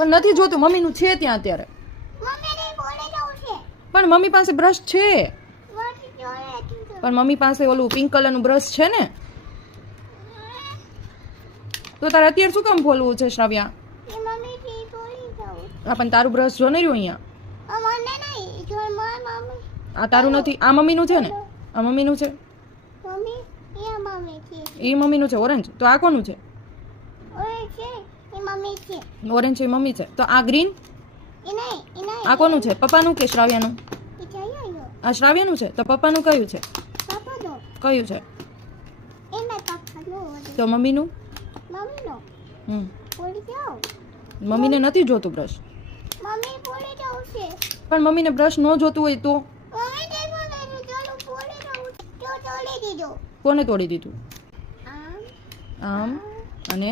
પણ નથી જોતું, મમ્મીનું છે ત્યાં અત્યારે. પણ મમ્મી પાસે બ્રશ છે, પણ મમ્મી પાસે ઓલું પિંક કલરનું બ્રશ છે ને. તો તારે અત્યારે શું કામ ખોલવું છે શ્રાવ્યા? હા પણ તારું બ્રશ જો નહીં રહ્યું અહીંયા. આ તારું નથી, આ મમ્મીનું છે ને? આ મમ્મીનું છે, એ મમ્મીનું છે ઓરેન્જ. તો આ કોનું છે? ઓરેન્જ છે એ મમ્મી છે. તો આ ગ્રીન આ કોનું છે? પપ્પાનું કે શ્રાવ્યાનું? આ શ્રાવ્યાનું છે. તો પપ્પાનું કયું છે? કયું છે? તો મમ્મીનું? મમ્મીને નથી જોતું બ્રશ. પણ મમ્મીને બ્રશ ન જોતું હોય તો કોને તોડી દીધું? આમ અને